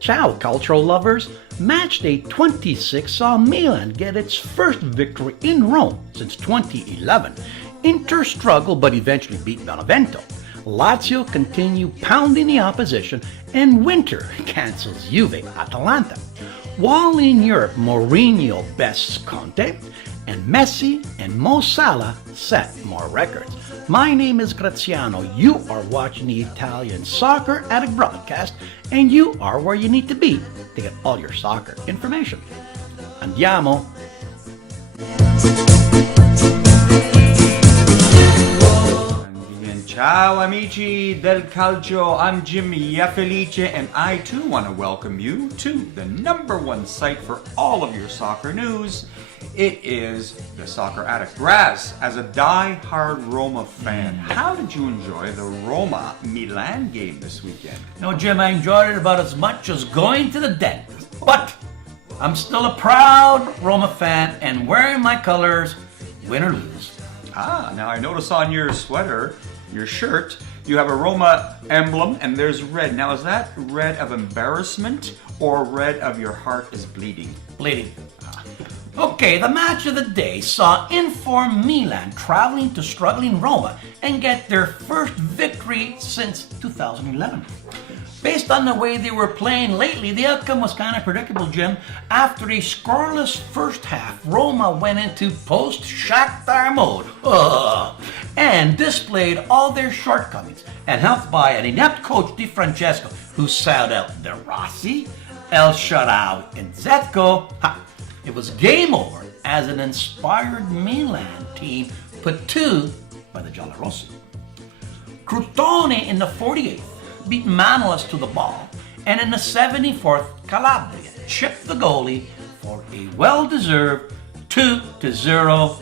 Ciao, cultural lovers! Matchday 26 saw Milan get its first victory in Rome since 2011. Inter struggled but eventually beat Benevento. Lazio continue pounding the opposition, and Winter cancels Juve Atalanta. While in Europe, Mourinho bests Conte, and Messi and Mo Salah set more records. My name is Graziano. You are watching the Italian Soccer Addict broadcast, and you are where you need to be to get all your soccer information. Andiamo! Ciao amici del calcio, I'm Jimmy Felice, and I too want to welcome you to the #1 site for all of your soccer news. It is the Soccer Addict. Raz, as a die-hard Roma fan, how did you enjoy the Roma-Milan game this weekend? No, Jim, I enjoyed it about as much as going to the dentist. But I'm still a proud Roma fan and wearing my colors, win or lose. Now I notice on your sweater, your shirt, you have a Roma emblem and there's red. Now is that red of embarrassment or red of your heart is bleeding? Bleeding. Okay, the match of the day saw informed Milan traveling to struggling Roma and get their first victory since 2011. Based on the way they were playing lately, the outcome was kind of predictable, Jim. After a scoreless first half, Roma went into post-Shakhtar mode and displayed all their shortcomings, and helped by an inept coach Di Francesco, who sound out De Rossi, El Shaarawy, and Zetko. It was game over as an inspired Milan team put 2 by the Giallorossi. Crotone in the 48th beat Manolas to the ball, and in the 74th, Calabria chipped the goalie for a well-deserved 2-0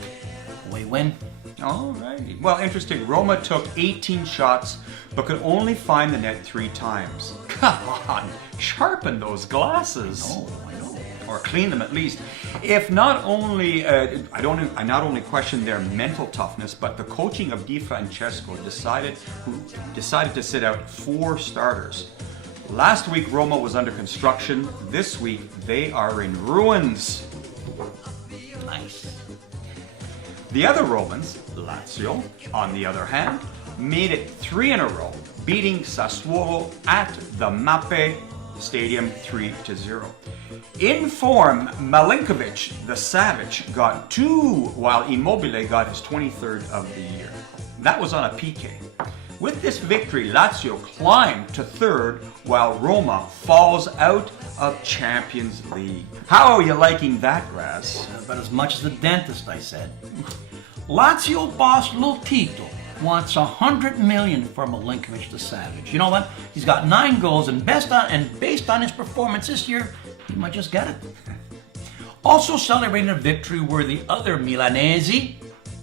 away win. All right. Well, interesting. Roma took 18 shots, but could only find the net 3 times. Come on, sharpen those glasses. Oh, I know. Or clean them at least. If not only, I not only question their mental toughness, but the coaching of Di Francesco decided to sit out 4 starters. Last week Roma was under construction. This week they are in ruins. Nice. The other Romans, Lazio, on the other hand, made it 3 in a row, beating Sassuolo at the Mappe Stadium 3-0. In form, Milinkovic, the Savage, got 2, while Immobile got his 23rd of the year. That was on a PK. With this victory, Lazio climbed to 3rd, while Roma falls out of Champions League. How are you liking that, Raz? About as much as the dentist, I said. Lazio boss Lotito wants $100 million for Milinkovic the Savage. You know what? He's got 9 goals, and based on his performance this year, he might just get it. Also celebrating a victory were the other Milanese,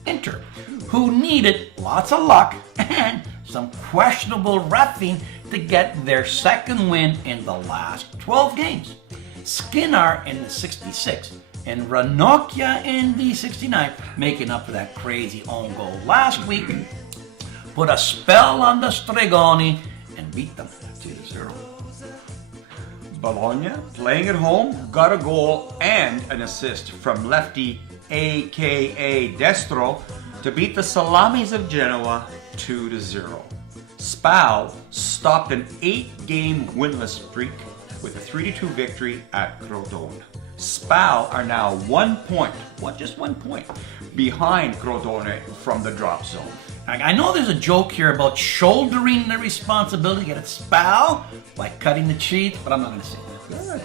Inter, who needed lots of luck and some questionable reffing to get their second win in the last 12 games. Skinner in the 66th and Ranocchia in the 69th, making up for that crazy own goal last week, put a spell on the Stregoni and beat them 2-0. Bologna, playing at home, got a goal and an assist from lefty aka Destro to beat the Salamis of Genoa 2-0. Spal stopped an 8-game winless streak with a 3-2 victory at Crotone. Spal are now 1 point, just 1 point, behind Crotone from the drop zone. I know there's a joke here about shouldering the responsibility at Spal by cutting the cheese, but I'm not going to say that.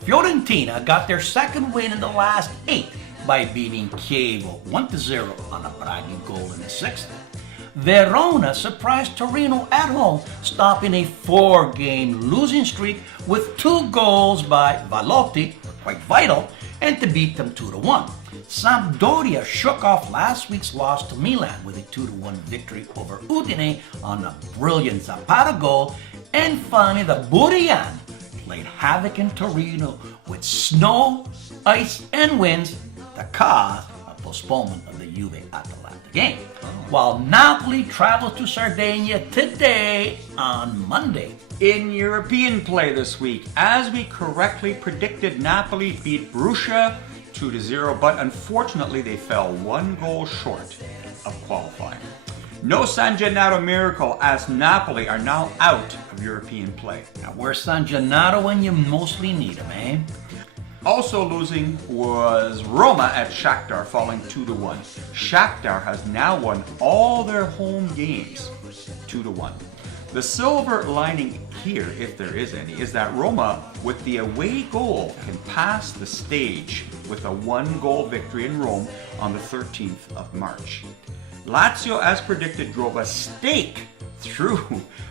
Fiorentina got their second win in the last 8 by beating Chievo 1-0 on a bragging goal in the 6th. Verona surprised Torino at home, stopping a 4-game losing streak with 2 goals by Valotti, quite vital, and to beat them 2-1. Sampdoria shook off last week's loss to Milan with a 2-1 victory over Udine on a brilliant Zapata goal. And finally, the Buriani played havoc in Torino with snow, ice, and winds to cause a postponement of the Juve-Atalanta game. While Napoli travels to Sardinia today on Monday. In European play this week, as we correctly predicted, Napoli beat Borussia 2-0, but unfortunately they fell 1 goal short of qualifying. No San Gennaro miracle, as Napoli are now out of European play. Now, where's San Gennaro when you mostly need him, eh? Also losing was Roma at Shakhtar, falling 2-1. Shakhtar has now won all their home games 2-1. The silver lining here, if there is any, is that Roma, with the away goal, can pass the stage with a 1-goal victory in Rome on the 13th of March. Lazio, as predicted, drove a stake through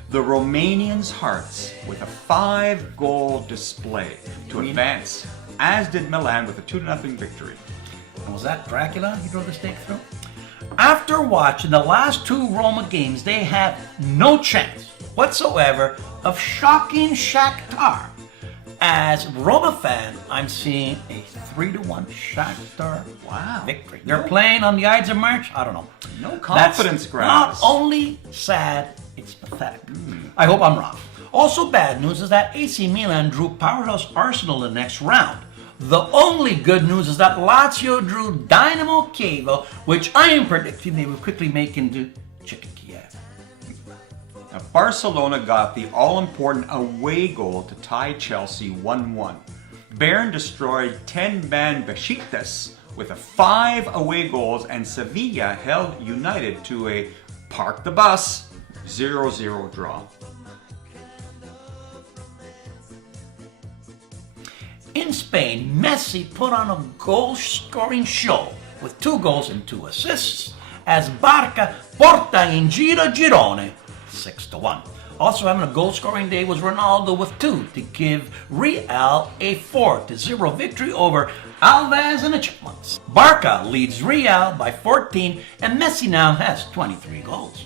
the Romanians' hearts with a 5-goal display to advance, as did Milan with a 2-0 victory. And was that Dracula he drove the stake through? After watching the last 2 Roma games, they had no chance whatsoever of shocking Shakhtar. As Roma fan, I'm seeing a 3-1 Shakhtar victory. They're playing on the Ides of March? I don't know. No confidence grabs. Not only sad, it's pathetic. I hope I'm wrong. Also bad news is that AC Milan drew powerhouse Arsenal in the next round. The only good news is that Lazio drew Dynamo Kiev, which I am predicting they will quickly make into Chicken Kiev. Now, Barcelona got the all-important away goal to tie Chelsea 1-1. Bayern destroyed 10-man Besiktas with 5 away goals, and Sevilla held United to a park the bus 0-0 draw. In Spain, Messi put on a goal-scoring show with 2 goals and 2 assists as Barca porta in Giro Girone 6-1. Also having a goal-scoring day was Ronaldo with 2 to give Real a 4-0 victory over Alves and the Chipmunks. Barca leads Real by 14 and Messi now has 23 goals.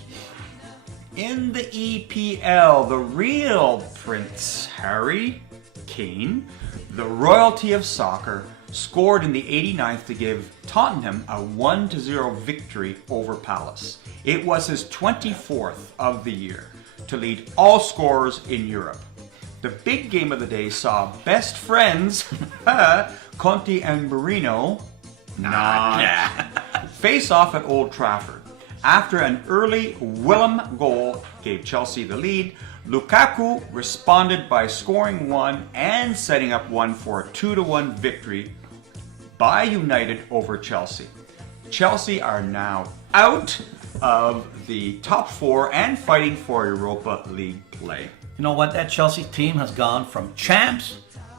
In the EPL, the real Prince Harry Kane, the royalty of soccer, scored in the 89th to give Tottenham a 1-0 victory over Palace. It was his 24th of the year to lead all scorers in Europe. The big game of the day saw best friends Conte and Mourinho face off at Old Trafford. After an early Willem goal gave Chelsea the lead, Lukaku responded by scoring 1 and setting up 1 for a 2-1 victory by United over Chelsea. Chelsea are now out of the top 4 and fighting for Europa League play. You know what? That Chelsea team has gone from champs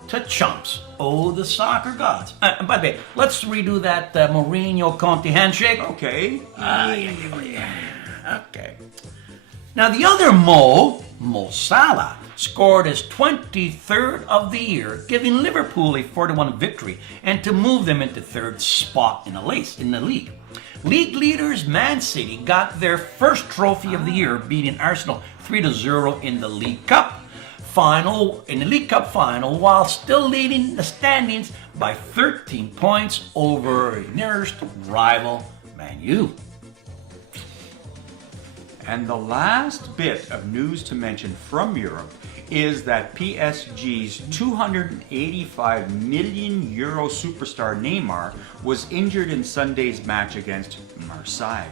to chumps. Oh, the soccer gods. By the way, let's redo that Mourinho-Conte handshake. Okay. Okay. Now, the other Mo Salah, scored his 23rd of the year, giving Liverpool a 4-1 victory and to move them into 3rd spot in the league. League leaders Man City got their first trophy of the year, beating Arsenal 3-0 in the League Cup final, while still leading the standings by 13 points over nearest rival Man U. And the last bit of news to mention from Europe is that PSG's 285 million euro superstar Neymar was injured in Sunday's match against Marseille.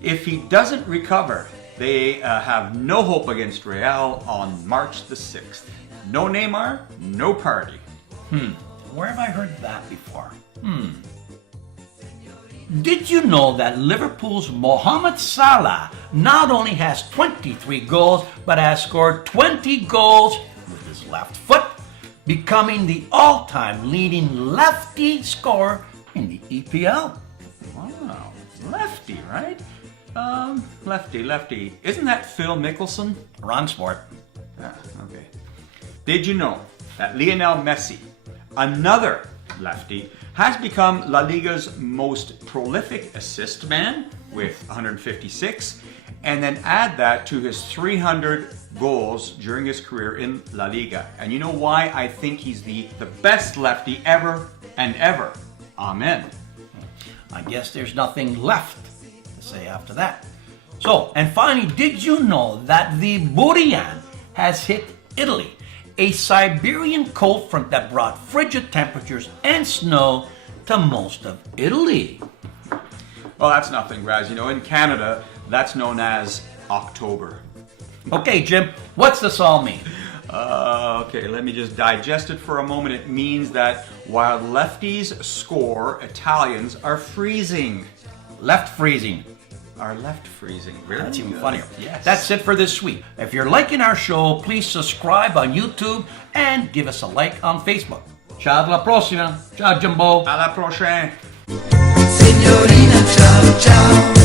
If he doesn't recover, they have no hope against Real on March the 6th. No Neymar, no party. Where have I heard that before? Did you know that Liverpool's Mohamed Salah not only has 23 goals, but has scored 20 goals with his left foot, becoming the all-time leading lefty scorer in the EPL? Wow, lefty, right? Lefty. Isn't that Phil Mickelson? Wrong sport. Okay. Did you know that Lionel Messi, another lefty, has become La Liga's most prolific assist man with 156, and then add that to his 300 goals during his career in La Liga. And you know why I think he's the best lefty ever and ever? Amen. I guess there's nothing left to say after that. So, and finally, did you know that the Burian has hit Italy? A Siberian cold front that brought frigid temperatures and snow to most of Italy. Well, that's nothing, Raz. You know, in Canada, that's known as October. Okay, Jim, what's this all mean? Okay, let me just digest it for a moment. It means that while lefties score, Italians are freezing. Left freezing. Are left freezing. Very That's even good. funnier. Yes. That's it for this week. If you're liking our show, please subscribe on YouTube and give us a like on Facebook. Ciao alla prossima. Ciao, Jumbo. À la prochaine. Signorina, ciao ciao.